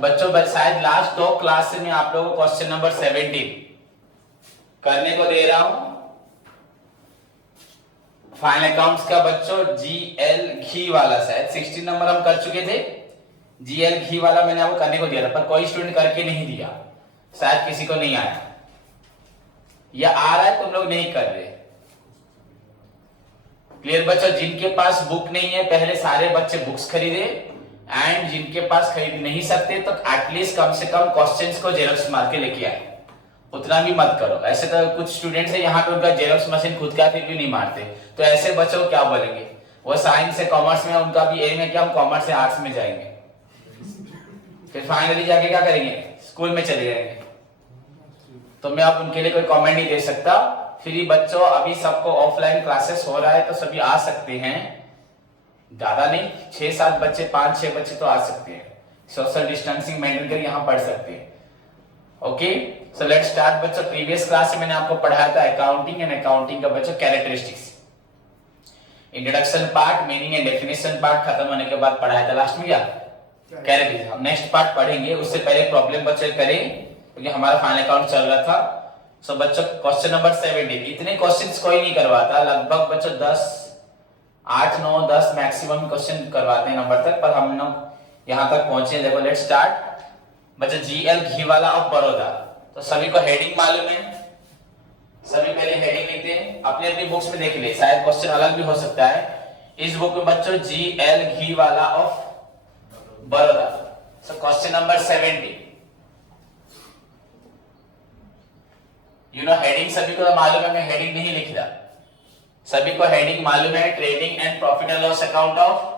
बच्चों शायद last 2 class में आप लोगों को क्वेश्चन नंबर 17 करने को दे रहा हूं। फाइनल अकाउंट्स का बच्चों जीएल घी वाला शायद 16 नंबर हम कर चुके थे। जीएल घी वाला मैंने आपको करने को दिया था, पर कोई स्टूडेंट करके नहीं दिया, शायद किसी को नहीं आया या आ रहा है तुम लोग नहीं कर रहे। क्लियर बच्चों? जिनके पास बुक नहीं है पहले सारे बच्चे बुक्स खरीदे, एंड जिनके पास खरीद नहीं सकते तो एटलीस्ट कम से कम क्वेश्चंस को जेरॉक्स मार के लेके आए। उतना भी मत करो। ऐसे तो कुछ स्टूडेंट्स है यहाँ पे उनका जेरॉक्स मशीन खुद का फिर भी नहीं मारते, तो ऐसे बच्चों को क्या बोलेंगे? वो साइंस से कॉमर्स में, उनका भी एम है कि हम कॉमर्स से आर्ट्स में जाएंगे, फिर फाइनली जाके क्या करेंगे? स्कूल में चले जाएंगे। तो मैं अब उनके लिए कोई कमेंट नहीं दे सकता। फ्री बच्चों, अभी सबको ऑफलाइन क्लासेस हो रहा है तो सभी आ सकते हैं, ज्यादा नहीं, 6-7 बच्चे, 5-6 बच्चे तो आ सकते हैं। सोशल डिस्टेंसिंग मेंटेन कर यहाँ पढ़ सकते हैं। ओके, सो लेट्स स्टार्ट बच्चों। प्रीवियस क्लास में मैंने आपको पढ़ाया था अकाउंटिंग एंड अकाउंटिंग का बच्चों characteristics, introduction part, meaning and definition part खत्म होने के बाद पढ़ाया था लास्ट में क्या? कैरेक्टरिस्टिक्स। हम नेक्स्ट पार्ट पढ़ेंगे, उससे पहले प्रॉब्लम बच्चों करें क्योंकि हमारा फाइनल अकाउंट चल रहा था। सो बच्चों क्वेश्चन नंबर 17, इतने क्वेश्चंस कोई नहीं करवाता, लगभग बच्चों 8, 9, 10 मैक्सिमम क्वेश्चन करवाते हैं नंबर तक, पर हम लोग यहाँ तक पहुंचे। देखो लेट्स स्टार्ट बच्चों। जीएल घी वाला ऑफ बड़ौदा, तो सभी को हेडिंग मालूम है? सभी पहले हेडिंग लिखते हैं, अपनी अपनी बुक्स में देख ले, शायद क्वेश्चन अलग भी हो सकता है। इस बुक में बच्चों जीएल घी वाला of Baroda, so question number 17। You know heading सभी को मालूम है, मैं हेडिंग नहीं लिख रहा। सभी को हेडिंग मालूम है, trading and profit and loss account of,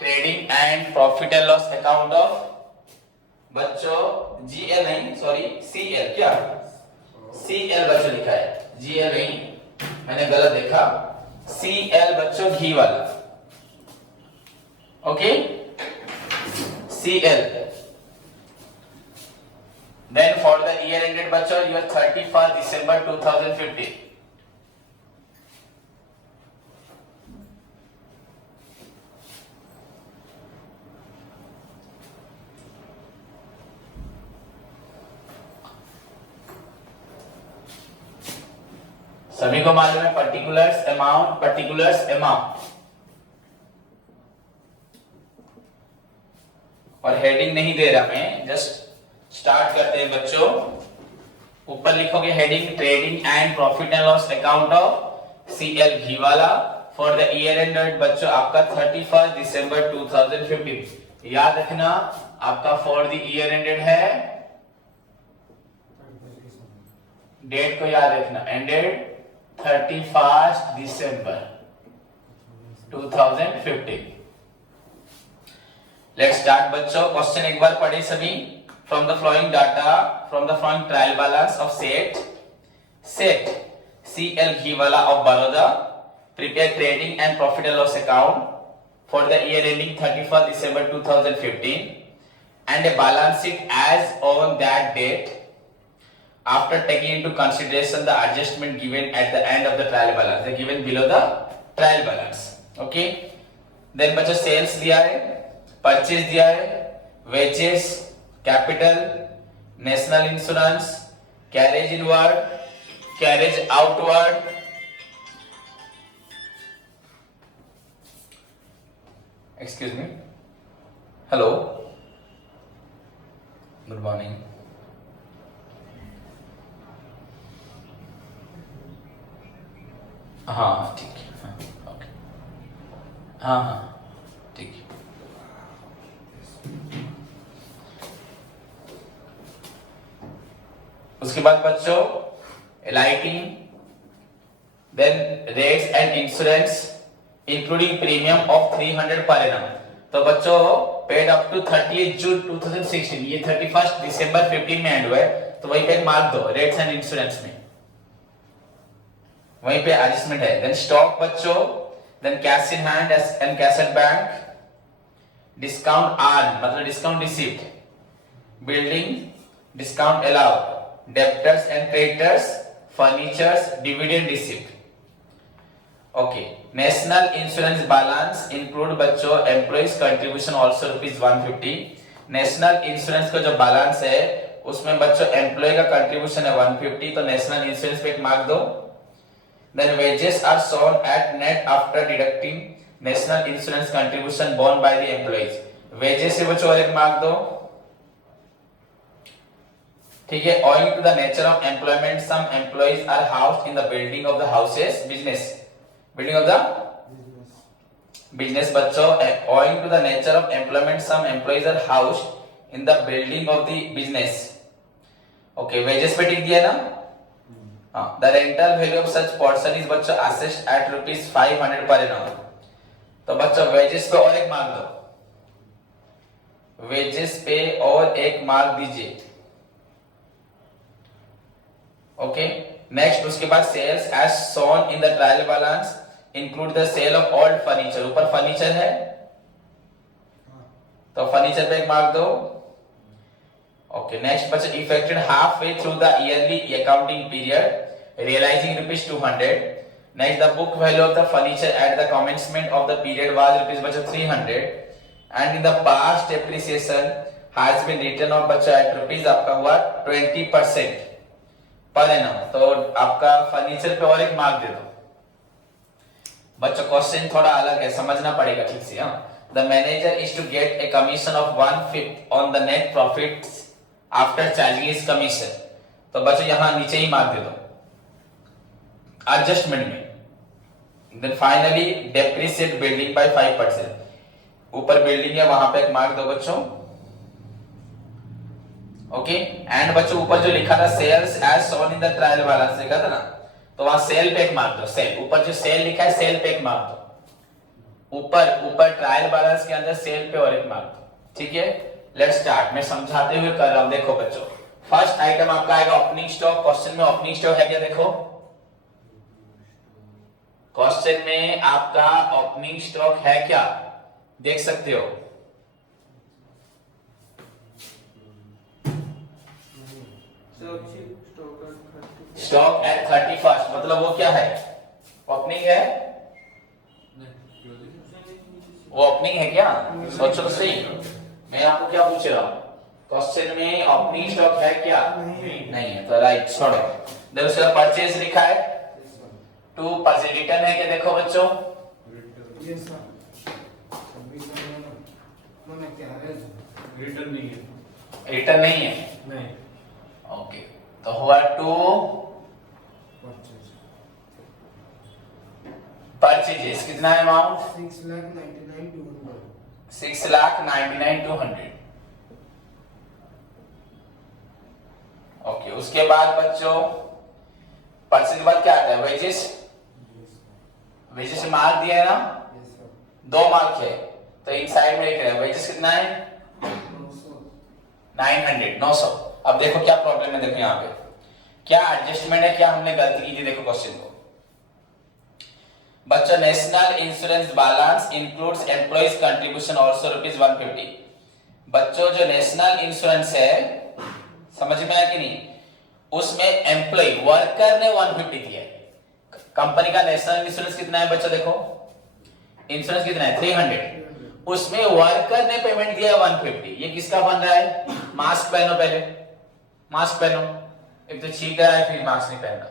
trading and profit and loss account of बच्चों जीएल नहीं, सॉरी सीएल, क्या सीएल बच्चों लिखा है, जीएल नहीं, मैंने गलत देखा। सीएल बच्चों घी वाला, okay CL. Then for the year ended बच्चों your 31st December 2015, सभी को मालूम है पर्टिकुलर्स अमाउंट, पर्टिकुलर्स अमाउंट, और हेडिंग नहीं दे रहा मैं, जस्ट स्टार्ट करते हैं बच्चों। ऊपर लिखोगे heading trading and profit and loss account of CL घी वाला फॉर द ईयर एंडेड बच्चों आपका 31 दिसंबर 2015। याद रखना आपका फॉर द ईयर एंडेड है, डेट को याद रखना, एंडेड 31 दिसंबर 2015। लेट्स स्टार्ट बच्चों। क्वेश्चन एक बार पढ़े सभी। From the following data, from the following trial balance of set CL Ghiwala of Baroda, prepare trading and profit and loss account for the year ending 31st December 2015 and a balance sheet as on that date after taking into consideration the adjustment given at the end of the trial balance, they given below the trial balance. Okay, then बच्चों sales दिया है, purchase दिया है, wages, capital, national insurance, carriage inward, carriage outward, excuse me, hello, good morning. हाँ ठीक है, हाँ okay, हाँ हाँ ठीक है। उसके बाद बच्चों lighting, then rates and insurance including premium of 300 per annum. तो बच्चों पेड अप टू 30 जून 2016, ये 31 दिसंबर 15 में एंड हुआ है, तो वहीं पे मार्क दो रेट्स एंड इंश्योरेंस में, वहीं पे एडजस्टमेंट है। देन स्टॉक बच्चों, then cash in hand and cash at bank, discount earn मतलब discount received, building discount allowed, debtors and creditors, furnitures, dividend received. Okay, national insurance balance include बच्चों employees contribution also ₹150। National insurance का जो balance है उसमें बच्चों employ का contribution है 150, तो नेशनल इंश्योरेंस पे एक मार्क दो। Then wages are shown at net after deducting national insurance contribution borne by the employees, wages से बच्चों और एक मार्क दो। ठीक है, owing to the nature of employment some employees are housed in the building of the houses business, building of the business बच्चों, owing to the nature of employment some employees are housed in the building of the business। Okay, wages पे टिक दिया ना। हाँ, the rental value of such person is बच्चों assessed eight ₹500 per annum, तो बच्चों wages पे और एक मार्क दो, वेजेस पे और एक मार्क दीजिए। ओके, नेक्स्ट उसके बाद sales as shown in the trial balance include the sale of old furniture, ऊपर फर्नीचर है तो फर्नीचर पे एक मार्क दो। ओके, नेक्स्ट बच्चे effected half way through the yearly accounting period realising ₹200। Next the book value of the furniture at the commencement of the period was ₹300 and in the past depreciation has been written off बच्चा at rupees आपका हुआ 20% per annum, तो आपका furniture पे और एक mark दे दो। बच्चों क्वेश्चन थोड़ा अलग है, समझना पड़ेगा ठीक से। The manager is to get a commission of 1/5 on the net profits after charging his commission, तो बच्चों यहां नीचे ही मार्क दे दो एडजस्टमेंट में। Then finally depreciate building by 5%, ऊपर बिल्डिंग है वहां पे एक मार्क दो बच्चों। ओके, एंड बच्चों ऊपर जो लिखा था sales as shown in the trial balance लिखा था ना, तो वहां सेल पे एक मार्क दो। सेल ऊपर जो सेल लिखा है सेल पे एक मार्क दो, ऊपर ट्रायल बैलेंस के अंदर सेल पे और एक मार्क दो। ठीक है, लेट्स स्टार्ट, मैं समझाते हुए कर रहा हूं। देखो बच्चों, फर्स्ट आइटम आपका आएगा ओपनिंग स्टॉक। क्वेश्चन में ओपनिंग स्टॉक है क्या? देखो क्वेश्चन में आपका ओपनिंग स्टॉक है क्या, देख सकते हो। स्टॉक एट 31st मतलब वो क्या है, ओपनिंग है, वो ओपनिंग है क्या? सोचो तो सही, मैं आपको क्या पूछ रहा हूँ, क्वेश्चन में ओपनिंग स्टॉक है क्या? नहीं है, तो राइट छोड़ो। देखो उसका परचेज लिखा है 2%, रिटर्न है क्या? देखो बच्चों रिटर्न नहीं है, रिटर्न नहीं है, नहीं। ओके, तो हुआ 2 परचेजेस, कितना है अमाउंट? 6,99,200। ओके, उसके बाद बच्चों परचेज के बाद क्या आता है? वेजेस, वेजेस मार्क दिया है ना, 2 मार्क है, तो इन साइड में लिख रहे हैं वेजेस कितना है? 900। अब देखो क्या प्रॉब्लम है, देखो यहाँ पे क्या एडजस्टमेंट है, क्या हमने गलती की थी। देखो क्वेश्चन को बच्चों, national insurance balance includes employees contribution also ₹150। बच्चों जो नेशनल इंश्योरेंस है, समझ में आया कि नहीं, उसमें एम्प्लॉय वर्कर ने 150 दिया है। कंपनी का नेशनल इंश्योरेंस कितना है बच्चों? देखो इंश्योरेंस कितना है? 300, उसमें वर्कर ने पेमेंट दिया है 150। ये किसका बन रहा है? मास्क पहनो, पहले मास्क पहनो, एक तो छींक रहा है फिर मास्क नहीं पहनना,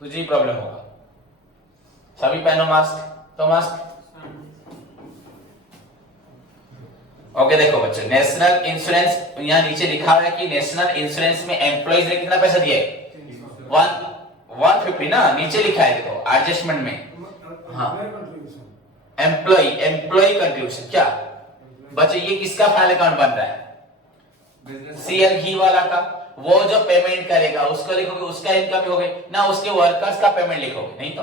तुझे ही प्रॉब्लम होगा। सभी पहनो मास्क, तो मास्क। ओके, देखो बच्चों नेशनल इंश्योरेंस, यहाँ नीचे लिखा हुआ है कि नेशनल इंश्योरेंस में एम्प्लॉइज ने कितना पैसा दिया है? 150 ना, नीचे लिखा है देखो एडजस्टमेंट में। हाँ, एम्प्लॉय कंट्रीब्यूशन क्या बच्चों, ये किसका फाइनल अकाउंट बन रहा है? सीएल घी वाला का। वो जो पेमेंट करेगा उसको लिखोगे, उसका इनकम हो गई ना, उसके वर्कर्स का पेमेंट लिखोगे, नहीं तो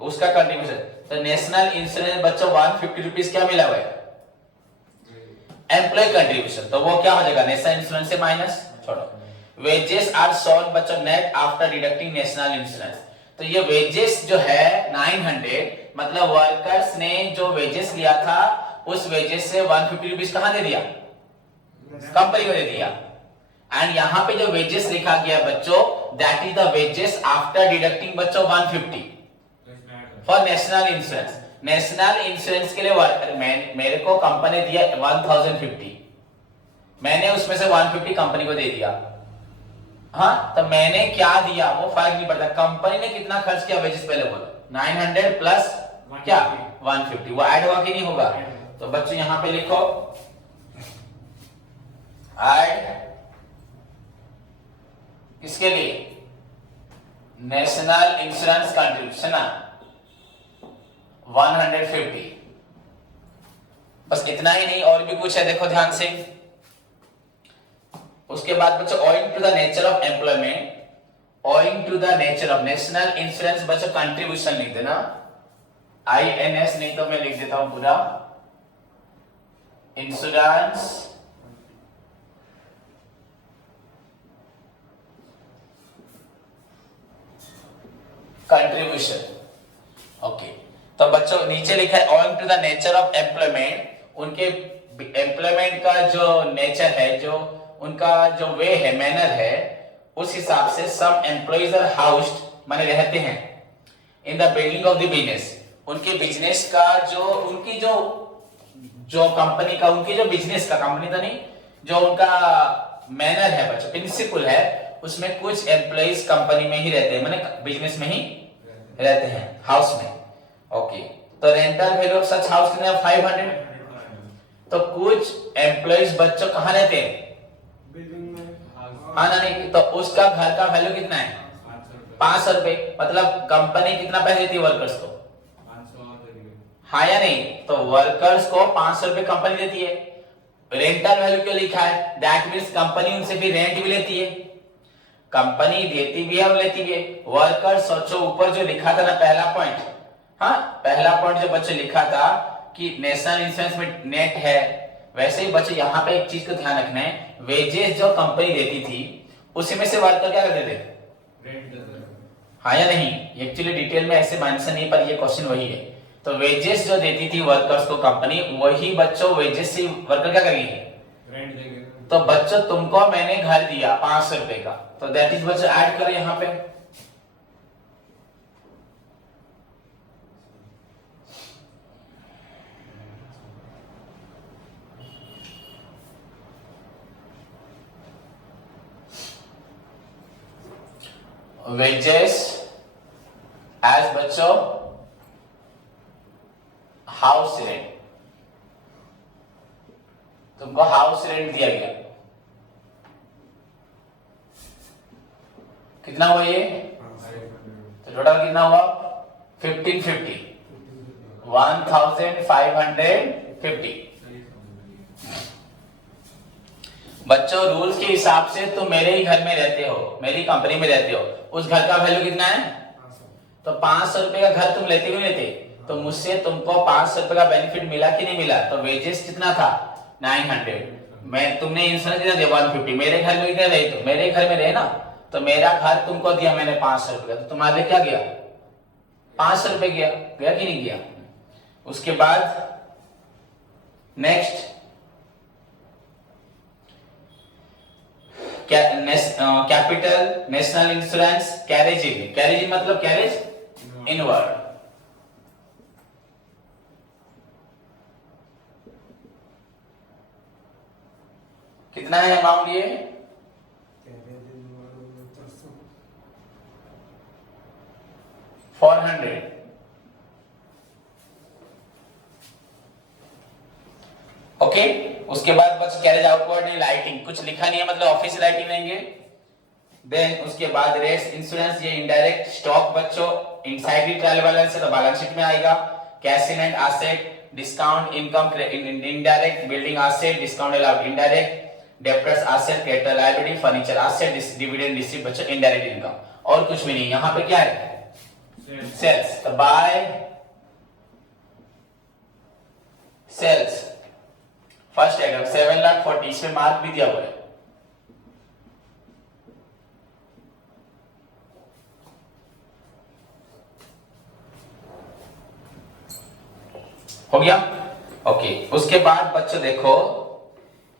उसका कंट्रीब्यूशन। तो नेशनल इंश्योरेंस बच्चों 150 रुपीज क्या मिला हुआ है? एम्प्लॉय कंट्रीब्यूशन, तो वो क्या हो जाएगा? नेशनल इंश्योरेंस से माइनस, छोड़ो। वेजेस आर शोन बच्चों net after deducting national insurance, तो ये वेजेस जो है 900, मतलब वर्कर्स ने जो वेजेस लिया था उस वेजेस से 150 रुपीज कहां दे दिया? कंपनी को दे दिया। एंड यहां पे जो वेजेस लिखा गया बच्चों, that is the wages after deducting बच्चों 150। For national insurance. National insurance के लिए मेरे को कंपनी दिया 1050, मैंने उसमें से 150 कंपनी को दे दिया। हाँ, तो मैंने क्या दिया वो फर्क नहीं पड़ता, कंपनी ने कितना खर्च किया वेजेस पहले बोलो। 900 प्लस क्या 150, वो ऐड हुआ कि नहीं होगा? तो बच्चों यहां पे लिखो ऐड किसके लिए, नेशनल इंश्योरेंस कंट्रीब्यूशन 150। बस इतना ही नहीं, और भी कुछ है, देखो ध्यान से। उसके बाद बच्चों owing to the nature of employment, owing to the nature of national insurance, बच्चों कंट्रीब्यूशन लिख देना, INS, नहीं तो मैं लिख देता हूं पूरा इंश्योरेंस कंट्रीब्यूशन। ओके, तो बच्चों नीचे लिखा है owing to the nature of employment, उनके एम्प्लॉयमेंट का जो नेचर है, जो उनका जो वे है, मैनर है, उस हिसाब से सम एम्प्लॉइज आर हाउस्ड, माने रहते हैं, in the building of the business, उनके बिजनेस का जो उनकी जो कंपनी का, उनकी जो बिजनेस का, कंपनी तो नहीं, जो उनका मैनर है बच्चों, प्रिंसिपल है, उसमें कुछ एम्प्लॉइज कंपनी में ही रहते हैं, माने बिजनेस में ही रहते हैं, हाउस में। ओके, तो rental value of such house कितना है 500। तो कुछ एम्प्लॉइज बच्चों कहां रहते हैं, हाँ ना नहीं, तो उसका घर का वैल्यू कितना है 500 रुपए, मतलब कंपनी कितना पैसे देती है वर्कर्स को, हाँ या नहीं? तो वर्कर्स को 500 रुपए कंपनी देती है। रेंटल वैल्यू क्यों लिखा है, दैट मींस कंपनी उनसे भी रेंट भी लेती है, कंपनी देती भी है और लेती भी है। वर्कर सोचो, ऊपर जो लिखा था ना पहला पॉइंट, हाँ पहला पॉइंट जो बच्चे लिखा था कि नेशनल इंश्योरेंस में नेट है, वैसे ही बच्चे यहाँ पे एक चीज को ध्यान रखना है, वेजेस जो कंपनी देती थी उसी में से वर्कर क्या करते थे, हाँ या नहीं? एक्चुअली डिटेल में ऐसे मेंशन नहीं, पर ये क्वेश्चन वही है। तो वेजेस जो देती थी वर्कर्स को कंपनी, वही बच्चों वेजेस से वर्कर क्या करेंगे, रेंट देंगे। तो बच्चों तुमको मैंने घर दिया 500 रुपए का, तो दैट इज बच्चों ऐड करो यहाँ पे, वेजेस एज बच्चों हाउस रेंट, तुमको हाउस रेंट दिया गया, कितना हुआ ये, तो टोटल कितना हुआ 1550, 1550। बच्चों रूल्स के हिसाब से तुम मेरे ही घर में रहते हो, मेरी कंपनी में रहते हो, उस घर का वैल्यू कितना है, तो 500 रुपए का घर तुम लेते क्यों लेते, तो मुझसे तुमको 500 रुपए का बेनिफिट मिला कि नहीं मिला, तो वेजेस कितना था 900, मैं तुमने इंश्योरेंस कितना दिया 150, मेरे घर में कितना रहे, तो मेरे घर में रहे ना, तो मेरा घर तुमको दिया मैंने 500 रुपए का, तो तुम्हारे लिए क्या गया 500 रुपए गया, गया कि नहीं गया? उसके बाद next capital national insurance carriage in, carriage in मतलब कैरेज इनवर्ड, कितना है अमाउंट ये 400। ओके, उसके बाद बस कैरेज आउटवर्ड नहीं, लाइटिंग कुछ लिखा नहीं है, मतलब ऑफिस लाइटिंग लेंगे। देन उसके बाद रेट्स इंश्योरेंस, ये इनडायरेक्ट स्टॉक बच्चों इनसाइड ट्रायल बैलेंस है तो बैलेंस शीट में आएगा। Cash in and asset, discount income, indirect building asset, discount allowed indirect, debtors asset, creditor liability, furniture asset, dividend receive बच्चों इनडायरेक्ट इनकम, और कुछ भी नहीं। यहाँ पे क्या है सेल्स, तो बाय सेल्स फर्स्ट आइटम 7,40,000, इसमें मार्क भी दिया हुआ है। हो गया? ओके, उसके बाद बच्चों देखो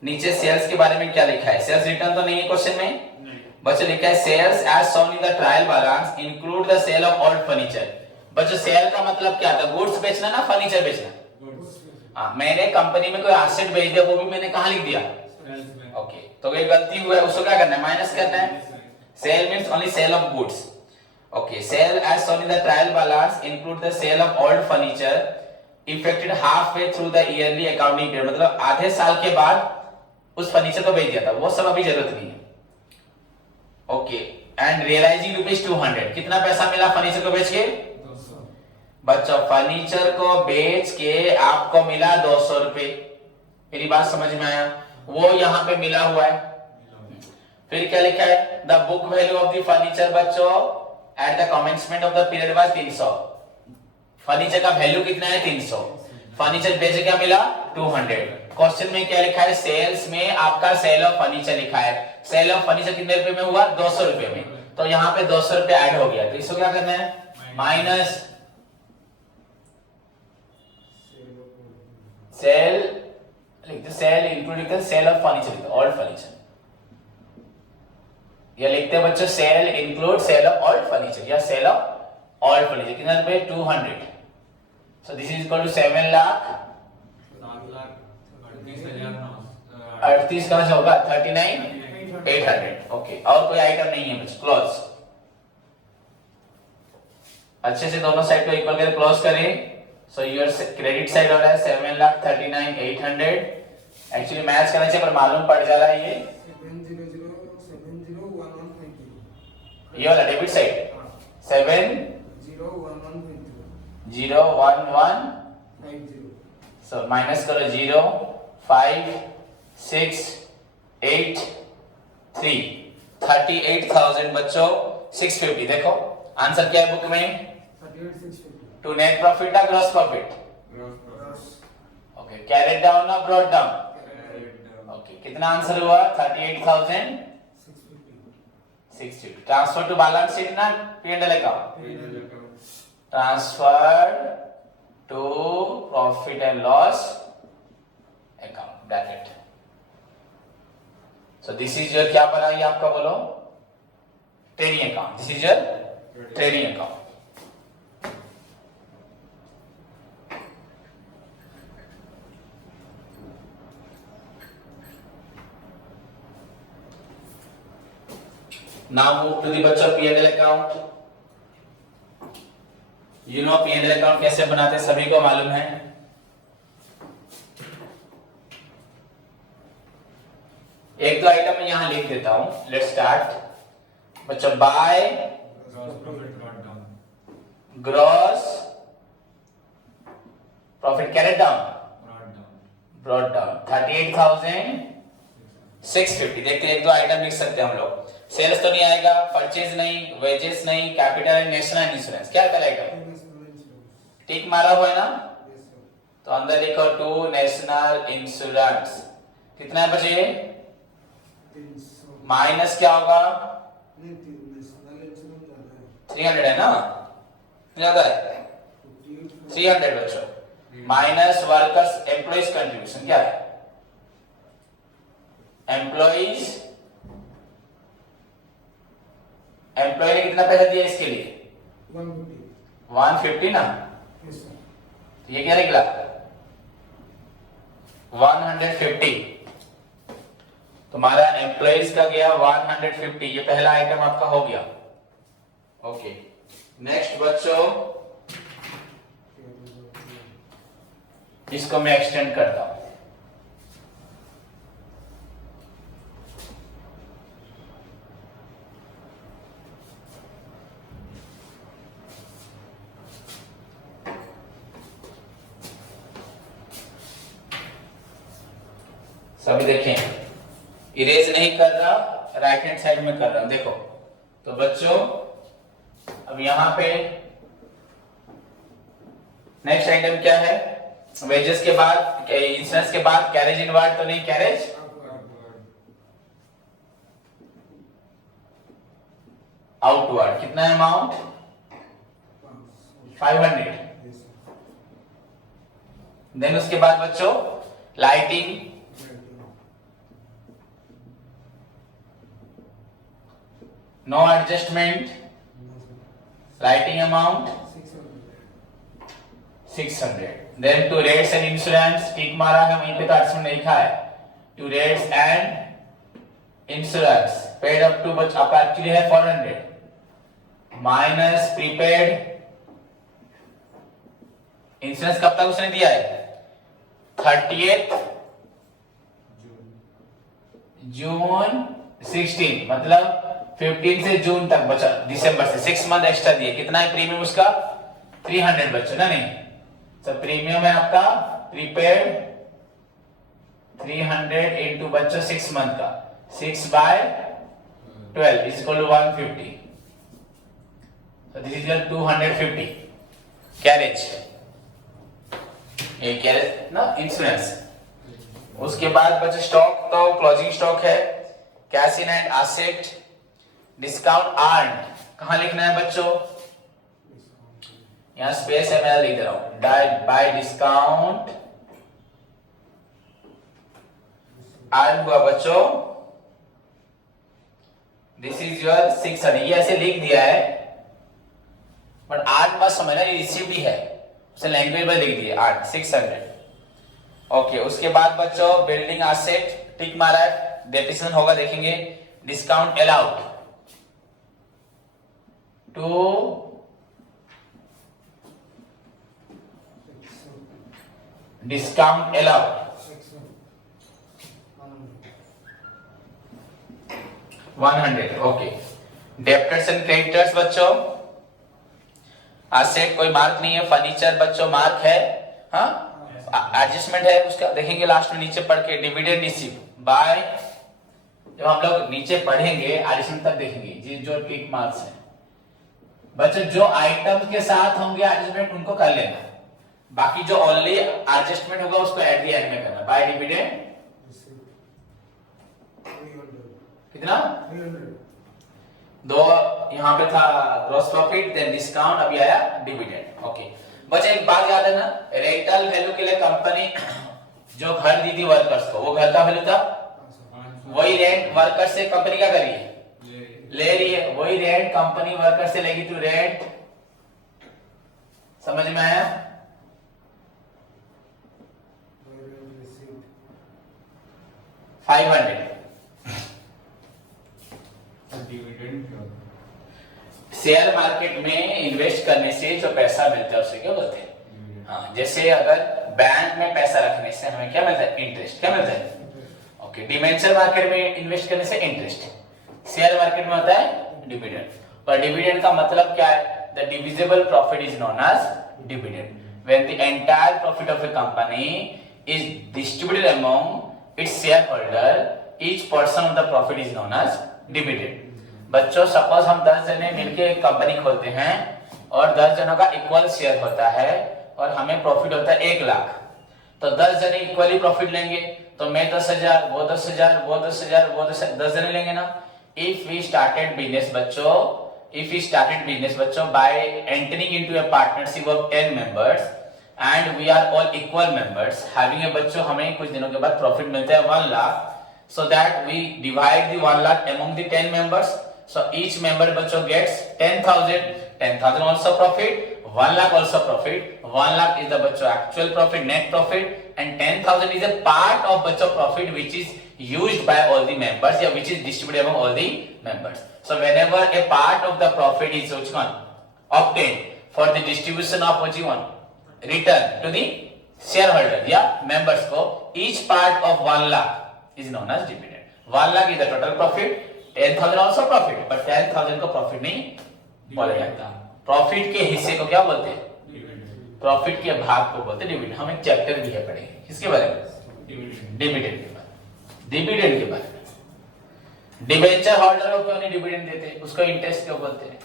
नीचे सेल्स के बारे में क्या लिखा है, सेल्स रिटर्न तो नहीं है क्वेश्चन में, बच्चों लिखा है sales as shown in the trial balance include the sale of old furniture. बच्चों सेल का मतलब क्या था? गुड्स बेचना ना फर्नीचर बेचना? हाँ, मैंने कंपनी में कोई एसेट बेच दिया, वो भी मैंने कहाँ लिख दिया? ओके, तो कोई गलती हुआ है उसको क्या करना है? माइनस करना है। Sale means only sale of goods. Okay, sale as shown in the trial balance include the sale of old furniture effected halfway through the yearly accounting period, मतलब आधे साल के बाद उस फर्नीचर को बेच दिया था, वो सब अभी जरूरत नहीं है। ओके, एंड रियलाइजिंग ₹200, कितना पैसा मिला फर्नीचर को बेच के? 200। बच्चों फर्नीचर को बेच के आपको मिला 200 रुपए। मेरी बात समझ में आया? वो यहाँ पे मिला हुआ है। फिर क्या लिखा है? The book value of the furniture बच्चों at the commencement of the period was 300। Furniture का वैल्यू कितना है? 300। फर्नीचर बेच क्या मिला? 200। क्वेश्चन में क्या लिखा है? सेल्स में आपका सेल ऑफ फर्नीचर लिखा है। सेल ऑफ फर्नीचर कितने रुपए में हुआ? 200 रुपए में। तो यहाँ पे 200 रुपए ऐड हो गया, तो इसको क्या करना है? माइनस सेल, लिखते sale including sale of furniture, all furniture. या लिखते हैं बच्चों sale include sale of all furniture या सेल ऑफ ऑल फर्नीचर। कितना रुपए? 200। So this is equal to 7 lakh 38 कहां से होगा? 39,800। ओके, और कोई आइटम नहीं है बच्चों, क्लोज। अच्छे से दोनों साइड को इक्वल करके क्लोज करें। सो योर क्रेडिट साइड हो रहा है 7,39,800। एक्चुअली मैच करने से पर मालूम पड़ जा रहा है ये वाला डेबिट साइड 7,011,50। सो माइनस करो 0, 5, 6, 8, 3, 38,000 बच्चों 650। देखो आंसर क्या है बुक में? 38,650 टू नेट प्रॉफिट ना gross profit? Okay, carried down ना ब्रॉट डाउन? ओके, कितना आंसर हुआ? 38,650। ट्रांसफर टू बैलेंस शीट ना P&L account? Transfer to profit and loss account, bracket. So this is your क्या बना ये आपका? बोलो trading account. This is your trading account. Now move to the बच्चों P&L account. You know P&L account कैसे बनाते हैं सभी को मालूम है। एक दो आइटम मैं यहाँ लिख देता हूँ। Let's start. बच्चों by gross profit carried down brought down 38,650। देखते हैं एक दो आइटम लिख सकते हैं हम लोग। सेल्स तो नहीं आएगा, परचेज नहीं, वेजेस नहीं, कैपिटल एंड नेशनल इंश्योरेंस। क्या करेगा? टिक मारा हुआ है ना, तो अंदर लिखो टू नेशनल इंश्योरेंस। कितना है बचे? माइनस क्या होगा? 300 है ना? ज्यादा है 300 बच्चों। माइनस वर्कर्स एम्प्लॉइज कंट्रीब्यूशन क्या है? एम्प्लॉइज एम्प्लॉय ने कितना पैसा दिया इसके लिए? 150 ना? तो ये क्या निकला? 150। तुम्हारा एम्प्लॉइज का गया 150। ये पहला आइटम आपका हो गया। ओके, नेक्स्ट बच्चों इसको मैं एक्सटेंड करता हूं। सभी देखें, इरेज नहीं कर रहा, राइट हैंड साइड में कर रहा हूं। देखो तो बच्चों अब यहां पे नेक्स्ट आइटम क्या है? वेजेस के बाद, इंश्योरेंस के बाद कैरेज इनवार्ड तो नहीं, कैरेज आउटवर्ड। कितना अमाउंट? 500। देन उसके बाद बच्चों lighting, no adjustment, lighting amount 600. Then to rates and insurance tick मारा है वहीं पे, तो एडजस्टमेंट लिखा है to rates and insurance paid up to, बच आपका एक्चुअली है 400 माइनस प्रीपेड इंश्योरेंस कब तक उसने दिया है 30th जून 16, मतलब 15 से जून तक बचा, दिसंबर से 6 मंथ एक्स्ट्रा दिए। कितना है प्रीमियम उसका 300 बच्चों ना, नहीं तो प्रीमियम है आपका प्रीपेड 300 इंटू बच्चों 6 मंथ का 6/12 is equal to 150, so this is your 250 carriage, ये कैरेज ना इंश्योरेंस। उसके बाद बच्चों स्टॉक, तो क्लोजिंग स्टॉक है cash in and asset, discount earn कहां लिखना है बच्चों, यहां स्पेस है मैं लिख दे रहा हूं, बाय डिस्काउंट अर्न हुआ बच्चों, दिस इज योर 600, ये ऐसे लिख दिया है बट अर्न मत समझना, ये रिसीव्ड ही है, उसे लैंग्वेज में लिख दिया अर्न 600। ओके उसके बाद बच्चों बिल्डिंग एसेट टिक मारा है, डेप्रिसिएशन होगा देखेंगे, discount allowed to discount allowed 100। Okay debtors and creditors बच्चों, एसेट कोई मार्क नहीं है, फर्नीचर बच्चों मार्क है, हाँ एडजस्टमेंट है उसका, देखेंगे लास्ट में नीचे पढ़ के, डिविडेंड रिसीव बाय, जब हम लोग नीचे पढ़ेंगे एडजस्टमेंट तक देखेंगे ये जो टिक मार्क्स है बच्चों, जो आइटम के साथ होंगे एडजस्टमेंट उनको कर लेना, बाकी जो ओनली एडजस्टमेंट होगा उसको एट द एंड में करना। बाय डिविडेंड कितना 2 यहां पे था ग्रॉस प्रॉफिट, देन डिस्काउंट, अभी आया डिविडेंड। ओके बच्चे एक बात याद है ना, रेंटल वैल्यू के लिए कंपनी जो घर दी थी वर्कर्स को, वो घर का वैल्यू था, वही रेंट वर्कर से कंपनी क्या करी है ले रही है, वही रेंट कंपनी वर्कर से लेगी, तो रेंट समझ में आया, $500। शेयर मार्केट में इन्वेस्ट करने से जो पैसा मिलता है उसे क्या बोलते हैं, हाँ जैसे अगर बैंक में पैसा रखने से हमें क्या मिलता है इंटरेस्ट, क्या मिलता है, ओके डिबेंचर मार्केट में इन्वेस्ट करने से इंटरेस्ट, शेयर मार्केट में होता है डिविडेंड। और डिविडेंड का मतलब क्या है, the divisible profit is known as dividend, when the entire profit of a company is distributed among its shareholder, each person of the profit is known as dividend. बच्चों suppose हम 10 जने मिलके एक company खोलते हैं और 10 जनों का इक्वल शेयर होता है और हमें प्रॉफिट होता है 1 लाख, तो 10 जने इक्वली प्रॉफिट लेंगे, तो मैं 10,000 वो 10,000 वो 10,000 वो 10 जने लेंगे ना। इफ वी स्टार्टेड बिजनेस बच्चों by entering into a partnership of 10 members and we are all equal members, having a बच्चों हमें कुछ दिनों के बाद प्रॉफिट मिलता है 1 lakh, so that we divide the 1 lakh among the 10 members, so each member बच्चों gets 10,000 also profit, 1 lakh also profit, 1 lakh is the बच्चों actual profit, net profit, and 10,000 is a part of बच्चों profit which is used by all the members या which is distributed among all the members. So whenever a part of the profit is which one obtained for the distribution of which one return to the shareholder या members को, each part of 1 lakh is known as dividend. 1 lakh is the total profit, 10,000 also profit, but 10,000 को profit नहीं बोला जाता, profit के हिस्से को क्या बोलते हैं, प्रॉफिट के भाग को बोलते हैं डिविडेंड। हम एक चैप्टर भी है पढ़ेंगे किसके बारे में, डिविडेंड के बारे में। डिबेंचर होल्डर को क्यों नहीं डिविडेंड देते, उसको इंटरेस्ट क्यों बोलते हैं,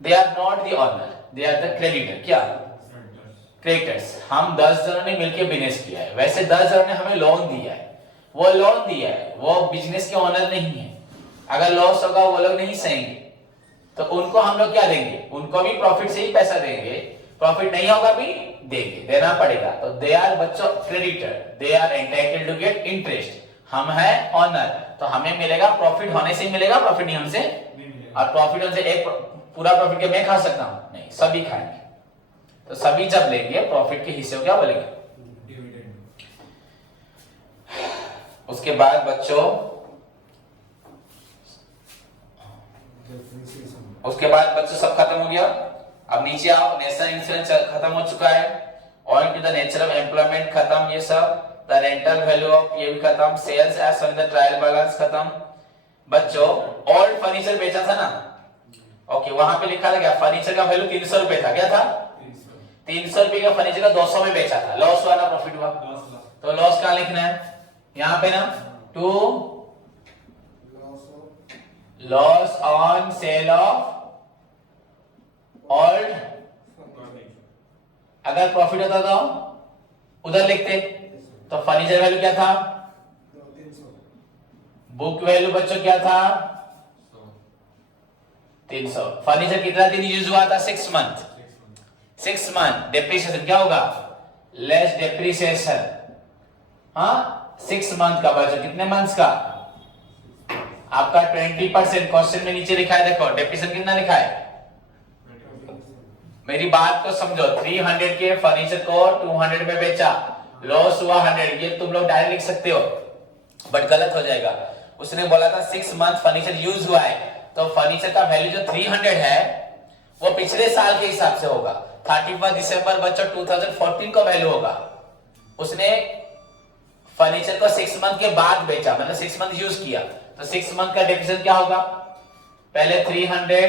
they are not the owner, they are the creditor, क्या क्रेडिटर्स। हम 10 जनों ने मिलकर बिजनेस किया है, वैसे 10 जनों ने हमें लोन दिया है, वो लोन दिया है, वो बिजनेस के ओनर नहीं है, अगर लॉस होगा वो लोग नहीं सहेंगे, तो उनको हम लोग क्या देंगे, उनको भी प्रॉफिट से ही पैसा देंगे, प्रॉफिट नहीं होगा भी देंगे, देना पड़ेगा। तो दे आर बच्चों creditor, they are entitled to get interest, हम है ऑनर, तो हमें मिलेगा प्रॉफिट होने से मिलेगा, प्रॉफिट नहीं हमसे, और प्रॉफिट हमसे एक पूरा प्रॉफिट के मैं खा सकता हूं नहीं, सभी खाएंगे। तो सभी जब लेंगे प्रॉफिट के हिस्से को क्या बोलेंगे? डिविडेंड। उसके बाद बच्चों सब खत्म हो गया। अब नीचे आओ, नेशनल इंश्योरेंस खत्म हो चुका है, owing to the nature of employment खत्म, ये सब द रेंटल वैल्यू ऑफ ये भी खत्म, sales as in the trial balance खत्म। बच्चों ओल्ड फर्नीचर बेचा था ना, ओके वहां पे लिखा था क्या? फर्नीचर का वैल्यू 300 रुपए था, क्या था? 300 रुपए का फर्नीचर का 200 में बेचा था, लॉस हुआ ना प्रॉफिट हुआ? तो लॉस कहां लिखना है? यहाँ पे ना, to loss on sale of old. अगर प्रॉफिट होता तो उधर लिखते, तो फर्नीचर वैल्यू क्या था? 300। बुक वैल्यू बच्चों क्या था? 300। फर्नीचर कितना दिन यूज हुआ था? 6 मंथ। 6 मंथ। डेप्रिसिएशन क्या होगा? Less depreciation. हाँ 6 मंथ का बच्चों, कितने मंथ्स का? आपका 20%। क्वेश्चन में नीचे लिखा है, देखो डेप्रिसिएशन कितना लिखा है? मेरी बात को समझो, 300 के फर्नीचर को 200 में बेचा, लॉस हुआ 100, ये तुम लोग डायरेक्ट लिख सकते हो, बट गलत हो जाएगा। उसने बोला था 6 मंथ फर्नीचर यूज हुआ है, तो फर्नीचर का वैल्यू जो 300 है वो पिछले साल के हिसाब से होगा। 31 दिसंबर बच्चों 2014 का वैल्यू होगा। उसने फर्नीचर को 6 मंथ के बाद बेचा, मतलब 6 मंथ यूज किया, तो 6 मंथ का डेप्रिसिएशन क्या होगा? पहले 300,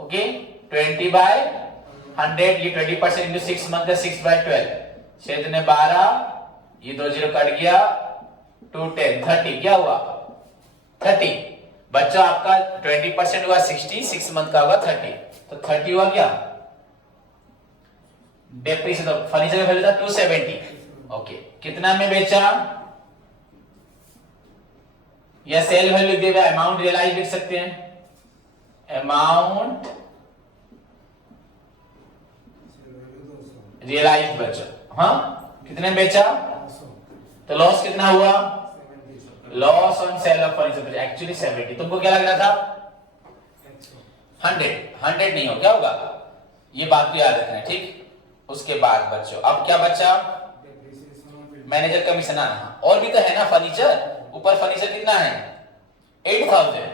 ओके 20/100, ये 20% इंटू 6 मंथ का 6/12, 6 ने 12, ये 2 0 कट गया, 2 10, 30 क्या हुआ? 30। बच्चों आपका 20% हुआ 60, 6 मंथ का होगा 30, तो 30 हुआ क्या? डेप्रिसिएशन। फर्नीचर का वैल्यू था 270, ओके कितना में बेचा? या सेल वैल्यू दिए हुए अमाउंट रियलाइज लिख सकते हैं, अमाउंट रियलाइज बच्चों। हाँ कितने में बेचा? तो लॉस कितना हुआ? Loss on sale of furniture actually 70। तुमको क्या लग रहा था? 100 नहीं हो, क्या होगा? ये बात को याद रखना है, ठीक। उसके बाद बच्चों अब क्या बचा? मैनेजर कमीशन आना, और भी तो है ना फर्नीचर, ऊपर फर्नीचर कितना है? 8000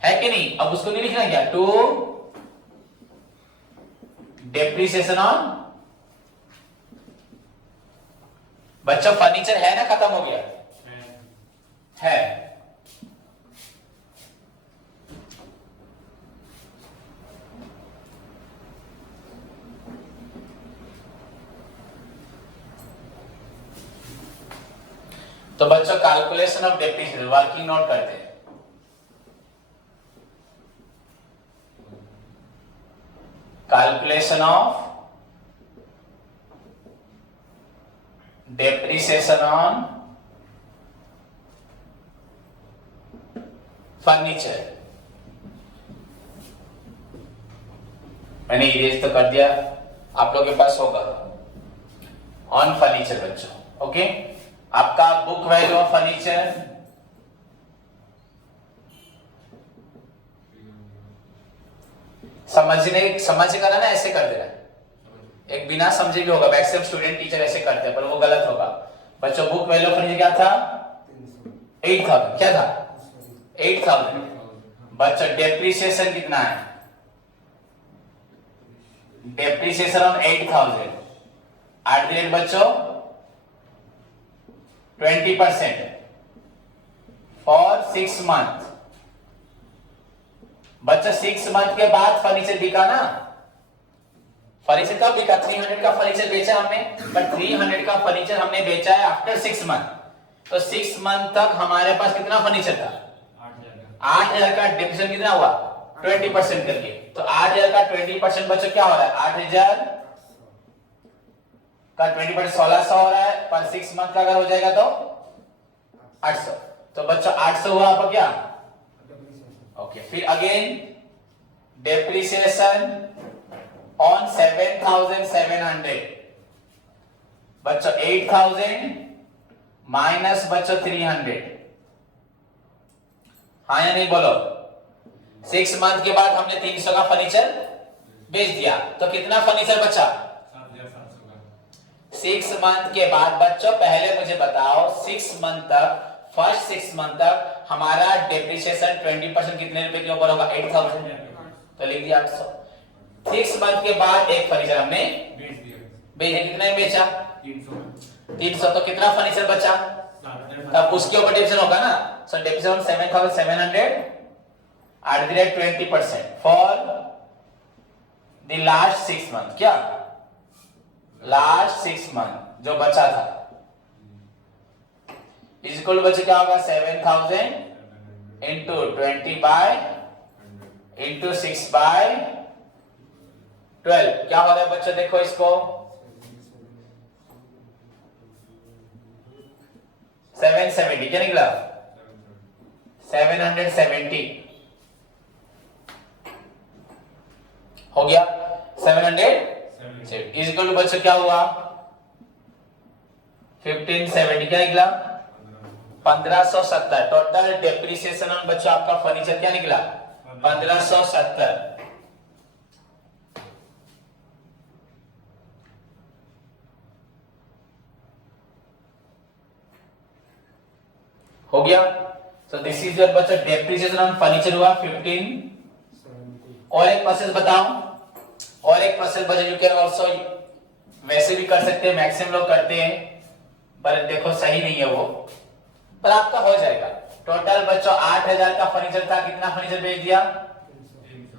है कि नहीं? अब उसको नहीं लिखना क्या? To depreciation on. बच्चों फर्नीचर है ना, खत्म हो गया है। तो बच्चों calculation of depreciation working note करते हैं। Calculation of depreciation on furniture. मैंने इरेज तो कर दिया, आप लोग के पास होगा ऑन फर्नीचर बच्चों, ओके। आपका बुक वैल्यू ऑफ फर्नीचर समझेगा ना, ऐसे कर देना, एक बिना समझे भी होगा। मैक्सिमम स्टूडेंट टीचर ऐसे करते हैं, पर वो गलत होगा बच्चों। बुक वैल्यू ऑफ फर्नीचर क्या था? 8000, क्या था? 8000 बच्चों। डेप्रिसिएशन कितना है? Depreciation on 8000 at the rate बच्चों 20% फॉर 6 मंथ। बच्चों 6 मंथ के बाद फर्नीचर बिका ना। फर्नीचर कब बिका? 300 का फर्नीचर बेचा हमने, बट 300 का फर्नीचर हमने बेचा है आफ्टर 6 मंथ। तो 6 मंथ तक हमारे पास कितना फर्नीचर था? 8000 का। डेप्रिसिएशन कितना हुआ? 20% करके। तो 8000 का 20% बच्चों क्या हो रहा है? 8000 का 20% 1600 हो रहा है, पर 6 मंथ का अगर हो जाएगा तो 800। तो बच्चों 800 हुआ आपका क्या? ओके। फिर अगेन डेप्रिसिएशन ऑन 7700 बच्चों 8000 माइनस बच्चों 300। हाँ या नहीं बोलो? 6 मंथ के बाद हमने 300 का फर्नीचर बेच दिया तो कितना फर्नीचर बचा? 7,700 का। 6 मंथ के बाद बच्चों पहले मुझे बताओ 6 मंथ तक, फर्स्ट 6 मंथ तक हमारा डेप्रिसिएशन 20% कितने रुपए के ऊपर होगा? 8,000। तो लिख दिया 800। 6 मंथ के बाद एक फर्नीचर हमने बेच दिया। बेचा, कितने में बेचा? 300। 300। तो कितना फर्नीचर बचा? 7,000। तब उसके ऊपर डेप्रिसिएशन होगा ना। सो depreciation 7,700 at the rate 20% for the last 6 month। क्या लास्ट 6 मंथ जो बचा था इज इक्वल टू बचे क्या होगा? 7,000 इंटू 20 बाय इंटू 6 बाय 12। क्या हो रहा है बच्चों? देखो इसको 770 क्या निकला? 770 हो गया। 700 इज इक्वल टू बच्चों क्या हुआ? 1570 क्या निकला? 1570। टोटल डेप्रिसिएशन ऑन बच्चों आपका फर्नीचर क्या निकला? 1570। हो गया। सो दिस इज योर बच्चों डेप्रिसिएशन ऑन फर्नीचर हुआ 15। और एक प्रोसेस बताओ, और एक प्रोसेस बच्चों यू कैन आल्सो वैसे भी कर सकते हैं, मैक्सिमम लोग करते हैं पर देखो सही नहीं है वो, पर आपका हो जाएगा। टोटल बच्चों 8,000 का फर्नीचर था, कितना फर्नीचर बेच दिया?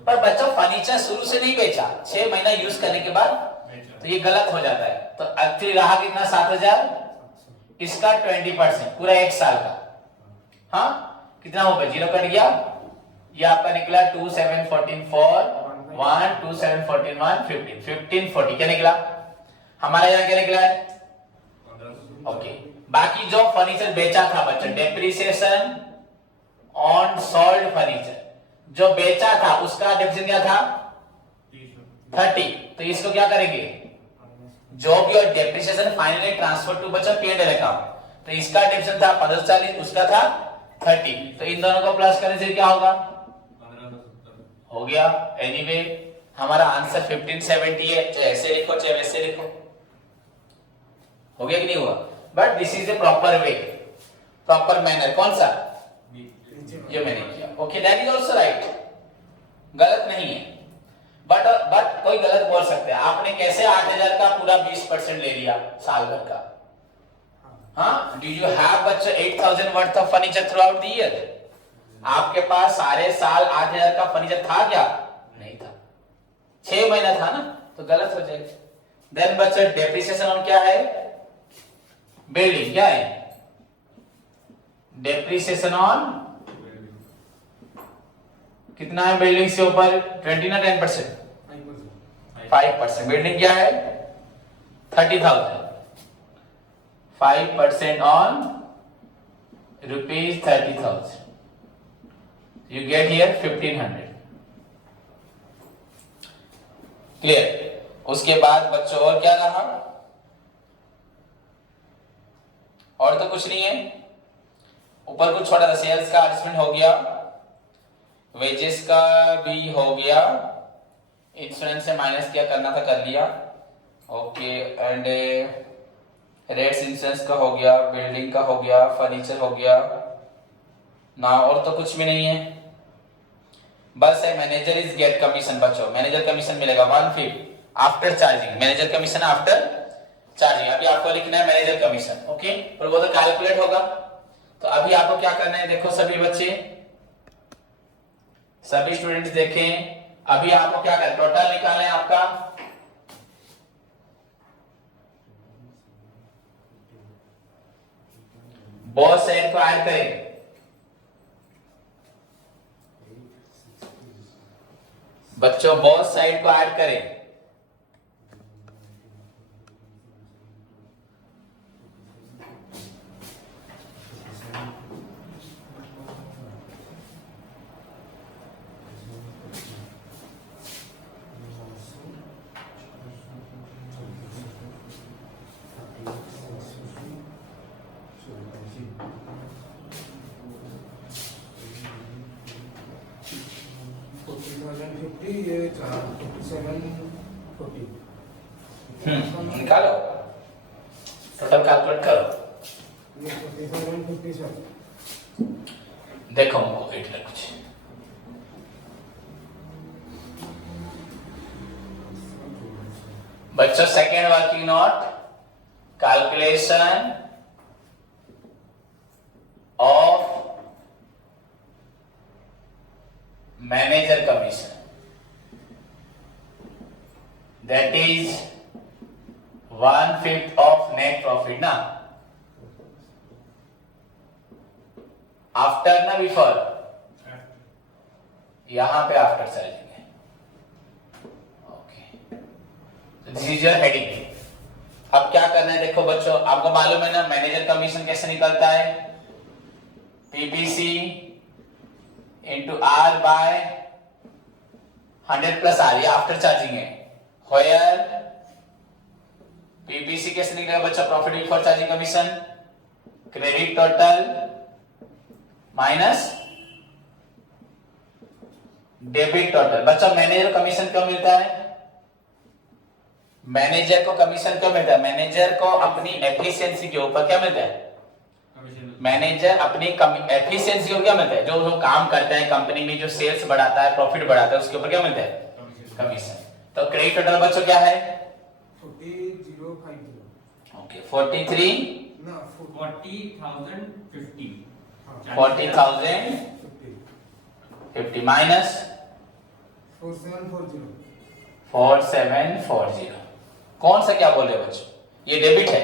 पर बच्चों फर्नीचर शुरू से नहीं बेचा, 6 महीना यूज करने के बाद, तो ये गलत हो जाता है। तो एक्चुअली रहा कितना? 7,000, इसका 20% पूरा 1 साल का। हाँ कितना हो गया? 0 कट गया, ये आपका निकला 2,714 1 2,714 1 15 1540 क्या निकला? हमारा यहाँ क्या निकला है? ओके। बाकी जो फर्नीचर बेचा था बच्चों, डेप्रिसिएशन ऑन सोल्ड फर्नीचर जो बेचा था उसका डेप्रिसिएशन क्या था? 30। तो इसको क्या करेंगे? जो भी और डेप्रिसिएशन फाइनली ट्रांसफर टू बच्चों P&L अकाउंट, तो इसका डेप्रिसिएशन था 1540, उसका था 30। तो इन दोनों को प्लस करने से क्या होगा? 1570 हो गया। एनीवे हमारा आंसर 1570 है, चाहे ऐसे लिखो चाहे वैसे लिखो। हो गया कि नहीं हुआ? But this is a proper way, proper manner. कौन सा? ये मैंने किया। Okay that is also right, गलत नहीं है। बट कोई गलत बोल सकते हैं, आपने कैसे 8,000 का पूरा 20% ले लिया साल भर का? हाँ, डू यू हैव बच्चा 8,000 worth of furniture through out the year? आपके पास सारे साल 8,000 का फर्नीचर था क्या? नहीं था, 6 महीना था ना, तो गलत हो जाएगा। देन बच्चा डेप्रिसिएशन ऑन क्या है? बिल्डिंग। क्या है? डेप्रिसिएशन ऑन कितना है बिल्डिंग से ऊपर? 20 ना 10%? 5%। बिल्डिंग क्या है? 30,000। 5% on ₹30,000, you get here 1,500। Clear? उसके बाद बच्चों और क्या रहा? और तो कुछ नहीं है। ऊपर कुछ छोटा सा सेल्स का एडजस्टमेंट हो गया, वेजेस का भी हो गया, इंश्योरेंस से माइनस क्या करना था कर लिया। ओके एंड रेट्स इंश्योरेंस का हो गया, बिल्डिंग का हो गया, फर्नीचर हो गया ना, और तो कुछ भी नहीं है। बस है मैनेजर इज गेट कमीशन बच्चों, मैनेजर कमीशन मिलेगा 1/5 after charging, manager commission after charging. अभी आपको लिखना है मैनेजर कमीशन, ओके, पर वो तो कैलकुलेट होगा। तो अभी आपको क्या करना है, देखो सभी बच्चे, सभी स्टूडेंट्स देखें, अभी आपको क्या करना है, टोटल निकालना है आपका। बोथ साइड को ऐड करें, बच्चों बोथ साइड को ऐड करें। ये 4 निकालो, टोटल कैलकुलेट करो। देखो हमको इतना कुछ बच्चों, second working note, calculation of manager commission, that is 1/5 of net profit ना, आफ्टर ना बिफोर, यहां पे आफ्टर चलेंगे। Okay, this is your heading. अब क्या करना है, देखो बच्चों, आपको मालूम है ना मैनेजर कमीशन कैसे निकलता है, PBC into R by 100 plus R, ये आफ्टर चार्जिंग है। होयर पीबीसी कैसे निकलेगा बच्चा, profit before charging commission, credit total minus debit total. बच्चा मैनेजर को कमीशन क्यों मिलता है, मैनेजर को कमीशन क्यों मिलता है, मैनेजर को अपनी एफिशिएंसी के ऊपर क्या मिलता है, मैनेजर अपनी एफिशिएंसी के ऊपर क्या मिलता है, जो वो काम करता है कंपनी में, जो सेल्स बढ़ाता है, प्रॉफिट बढ़ाता है, उसके ऊपर क्या मिलता है, कमीशन। तो क्रेडिट टोटल बच्चों क्या है, 40,050। ओके 43 ना 40,050 40,050 माइनस 4740। 4740। कौन सा क्या बोल रहे हो बच्चों, ये डेबिट है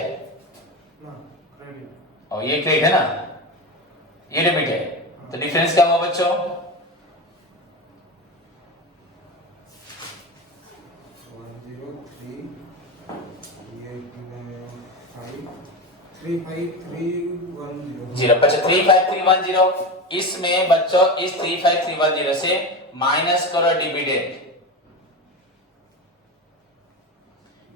ना क्रेडिट। और ये क्रेडिट है ना, ये डेबिट है, तो डिफरेंस क्या हुआ बच्चों, 103 35,310। जीरो। बच्चों 35310, इसमें बच्चों इस 35310 से माइनस करो डिविडेंड।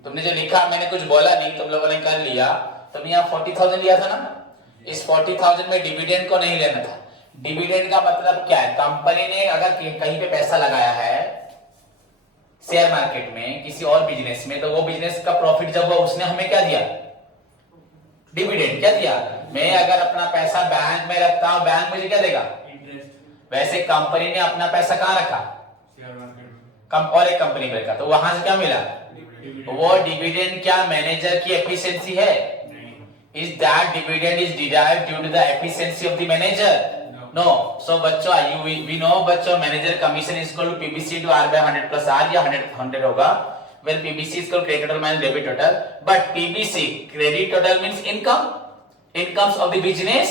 तुमने जो लिखा, मैंने कुछ बोला नहीं, तुम लोगों ने कर लिया। तुमने यहाँ 40,000 लिया था ना, इस 40,000 में डिविडेंड को नहीं लेना था। डिविडेंड का मतलब क्या है, कंपनी ने अगर कहीं पे पैसा लगाया है शेयर मार्केट में, किसी और बिजनेस में, तो वो बिजनेस का प्रॉफिट जब हुआ, उसने हमें क्या दिया, डिविडेंड क्या दिया। मैं अगर अपना पैसा बैंक में रखता हूं, बैंक मुझे क्या देगा, इंटरेस्ट। वैसे कंपनी ने अपना पैसा कहां रखा, शेयर मार्केट कम और एक कंपनी में रखा, तो वहां से क्या मिला, वो डिविडेंड क्या मैनेजर की एफिशिएंसी है, is that dividend is derived due to the efficiency of the manager, no. So बच्चों वी नो बच्चों, manager commission is equal to PBC to R by 100 plus R, या 100 होगा, when PBC is called credit total minus debit total, but PBC credit total means incomes of the business.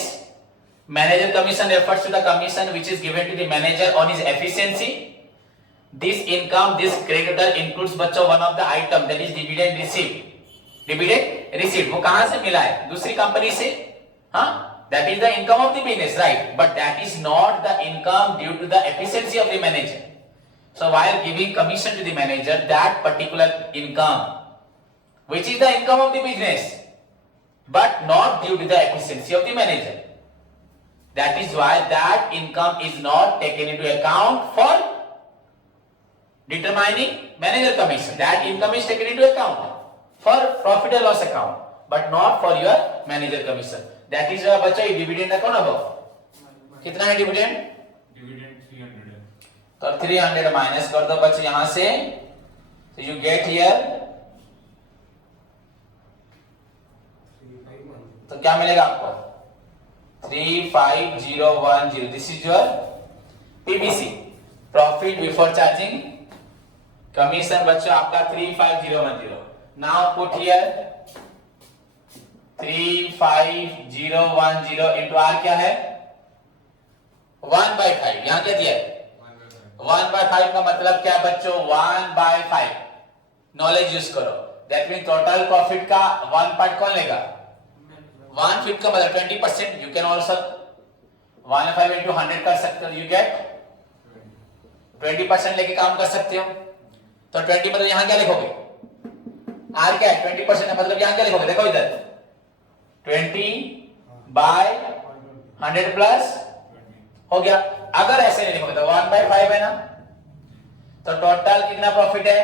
Manager commission refers to the commission which is given to the manager on his efficiency. This income, this credit total includes बच्चों one of the item, that is dividend received. Dividend received वो कहां से मिला है, दूसरी company से, हाँ, that is the income of the business, right? But that is not the income due to the efficiency of the manager. So while giving commission to the manager, that particular income, which is the income of the business, but not due to the efficiency of the manager, that is why that income is not taken into account for determining manager commission. That income is taken into account for profit and loss account, but not for your manager commission. That is why बच्चों ये dividend कौन अब कितना है dividend? Dividend 300 है। तो 300 minus कर दो बच्चों यहां से, तो यू गेट हियर, तो क्या मिलेगा आपको 35010। This is your PBC, profit before charging commission बच्चों आपका 35010। Now put here 35010 into R क्या है 1/5, यहां क्या दिया है 1/5 का मतलब क्या बच्चों 1/5, नॉलेज यूज करो। दैट मीन टोटल प्रॉफिट का 1 पार्ट कौन लेगा, 1/5 का मतलब 20%। यू कैन ऑल्सो 1/5 into 100 कर सकते हो, यू गेट 20% लेके काम कर सकते हो। तो 20 मतलब यहां क्या लिखोगे, आर क्या है 20% है, मतलब यहां क्या लिखोगे, देखो इधर 20/100 प्लस हो गया। अगर ऐसे नहीं लिखोगे तो 1/5 है ना, तो टोटल कितना प्रॉफिट है,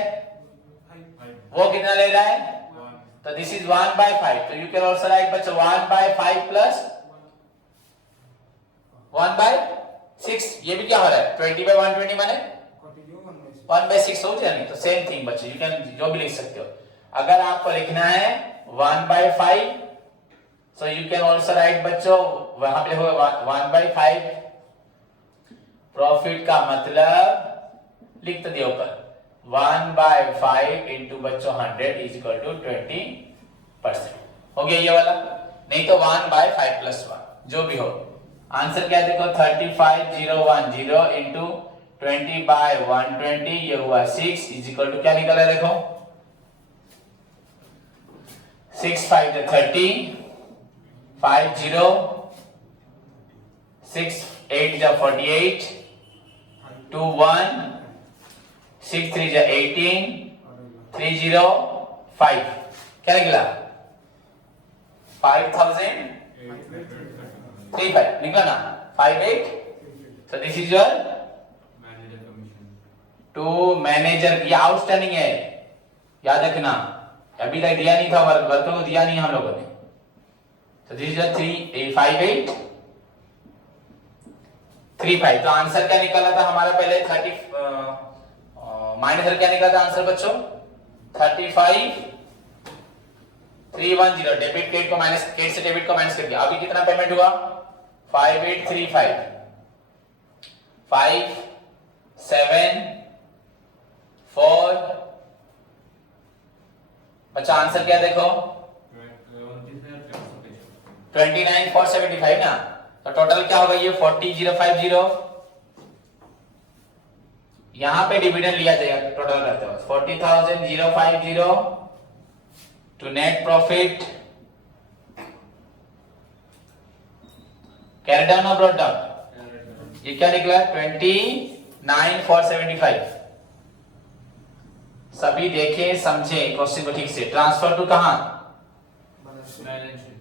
वो कितना ले रहा है, 1. तो दिस इज 1/5. तो यू कैन ऑल्सो राइट बच्चों 1/5 प्लस 1/6. ये भी क्या हो रहा है, 20/120 माने Continue 1/6. 1/6 हो जाएगा. तो सेम थिंग बच्चों, यू कैन जो भी लिख सकते हो. अगर आपको लिखना है 1/5, so you can also right बच्चों वहां पे लिखो 1/5. प्रॉफिट का मतलब लिख तो दिया ऊपर 1/5 इंटू बच्चों 100 इज इक्वल टू 20%. हो गया ये वाला. नहीं तो 1/5 प्लस 1 जो भी हो. आंसर क्या देखो 35010 इंटू 20/120 ये हुआ 6 इज इक्वल टू क्या निकला देखो 6 5 30 50 6 8 48 2 1 6 3 18 3 0 5 क्या निकला 5035 निकला ना 58. so this is your Manager commission. To manager. ये आउटस्टैंडिंग है, याद रखना. अभी तक दिया नहीं था, वर्कर को दिया नहीं हम लोगों ने. तो दिस इज 35835. तो आंसर क्या निकला था हमारा पहले 30 माइनस क्या निकला था आंसर बच्चों 35310. डेबिट क्रेडिट को माइनस, क्रेडिट से डेबिट को माइनस कर दिया. अभी कितना पेमेंट हुआ 5835 5 7 4. बच्चा आंसर क्या देखो 29475 ना. तो टोटल क्या होगा ये 40050. यहां पे डिविडेंड लिया जाएगा टोटल करते वक्त 40050 to net profit. Carry down और ब्रॉट डाउन. ये क्या निकला 29475. सभी देखे समझे क्वेश्चन को ठीक से. ट्रांसफर टू कहां Balance sheet. Balance sheet.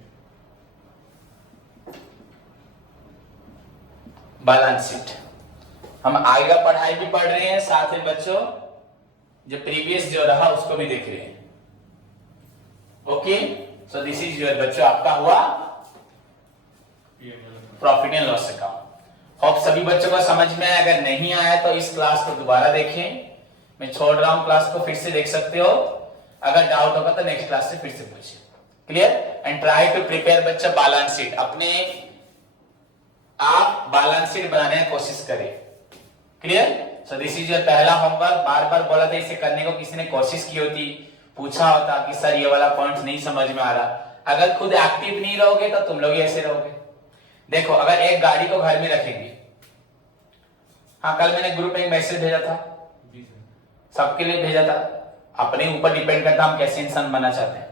Balance sheet. हम आगे का पढ़ाई भी पढ़ रहे हैं, साथ में बच्चों जो प्रीवियस जो रहा उसको भी देख रहे हैं. Okay, so this is your बच्चों आपका हुआ P&L. Profit and loss account. Hope सभी बच्चों को समझ में आया. अगर नहीं आया तो इस क्लास को दोबारा देखें. मैं छोड़ रहा हूं क्लास को, फिर से देख सकते हो. अगर डाउट होगा तो नेक्स्ट क्लास से फिर से पूछिए. Clear. And try to prepare बच्चा बैलेंस शीट. अपने आप बैलेंस शीट बनाने की कोशिश करें. Clear. So this is your पहला होमवर्क. बार बार बोला था इसे करने को, किसी ने कोशिश की होती, पूछा होता कि सर ये वाला पॉइंट नहीं समझ में आ रहा. अगर खुद एक्टिव नहीं रहोगे तो तुम लोग ही ऐसे रहोगे. देखो अगर एक गाड़ी को घर में रखेंगे, हाँ कल मैंने ग्रुप में एक मैसेज भेजा था, जी सर. सबके लिए भेजा था. अपने ऊपर डिपेंड करता हम कैसे इंसान बनना चाहते हैं.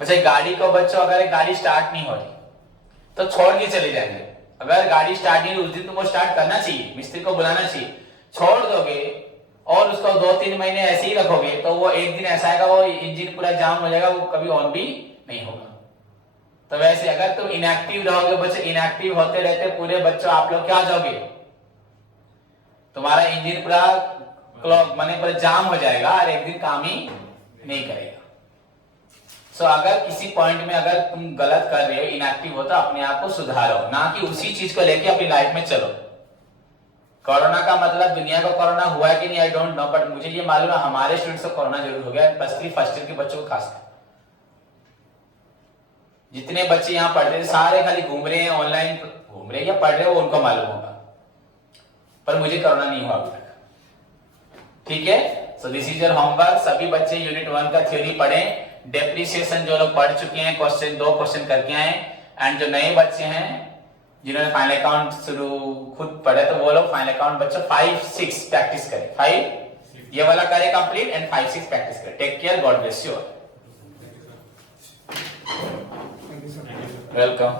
बच्चे गाड़ी को बच्चों अगर एक गाड़ी स्टार्ट नहीं हो रही तो छोड़ के चले जाएंगे. अगर गाड़ी स्टार्ट नहीं, उस दिन तुमको स्टार्ट करना चाहिए, मिस्त्री को बुलाना चाहिए. छोड़ दोगे और उसको 2-3 महीने ऐसे ही रखोगे तो वो एक दिन ऐसा आएगा वो इंजन पूरा जाम हो जाएगा, वो कभी ऑन भी नहीं होगा. तो वैसे अगर तुम इनएक्टिव रहोगे बच्चे, इनएक्टिव होते रहते पूरे बच्चों आप लोग क्या जाओगे, तुम्हारा इंजन पूरा क्लॉक माने पर जाम हो जाएगा और एक दिन काम ही नहीं करेगा. सो अगर किसी पॉइंट में अगर तुम गलत कर रहे हो, इनएक्टिव हो, तो अपने आप को सुधारो, ना कि उसी चीज को लेके अपनी लाइफ में चलो. कोरोना का मतलब दुनिया को कोरोना हुआ है कि नहीं आई डोंट नो, बट मुझे ये मालूम है हमारे स्टूडेंट्स को कोरोना जरूर हो गया, स्पेशली फर्स्ट ईयर के बच्चों को खासकर. जितने बच्चे यहाँ पढ़ते थे सारे खाली घूम रहे हैं, ऑनलाइन घूम रहे हैं या पढ़ रहे हैं, वो उनको मालूम होगा, पर मुझे कोरोना नहीं हुआ अभी तक. ठीक है. सो दिस इज योर होमवर्क. सभी बच्चे यूनिट 1 का थ्योरी पढ़ें. डेप्रिसिएशन जो लोग पढ़ चुके हैं क्वेश्चन 2 क्वेश्चन करके आए, एंड जो नए बच्चे हैं जिन्होंने फाइनल अकाउंट शुरू खुद पढ़े तो वो लोग फाइनल अकाउंट बच्चों 5-6 प्रैक्टिस करें. 5 ये वाला करें कंप्लीट एंड 5-6 प्रैक्टिस करें. Take care. God bless you. Thank you, sir. Welcome.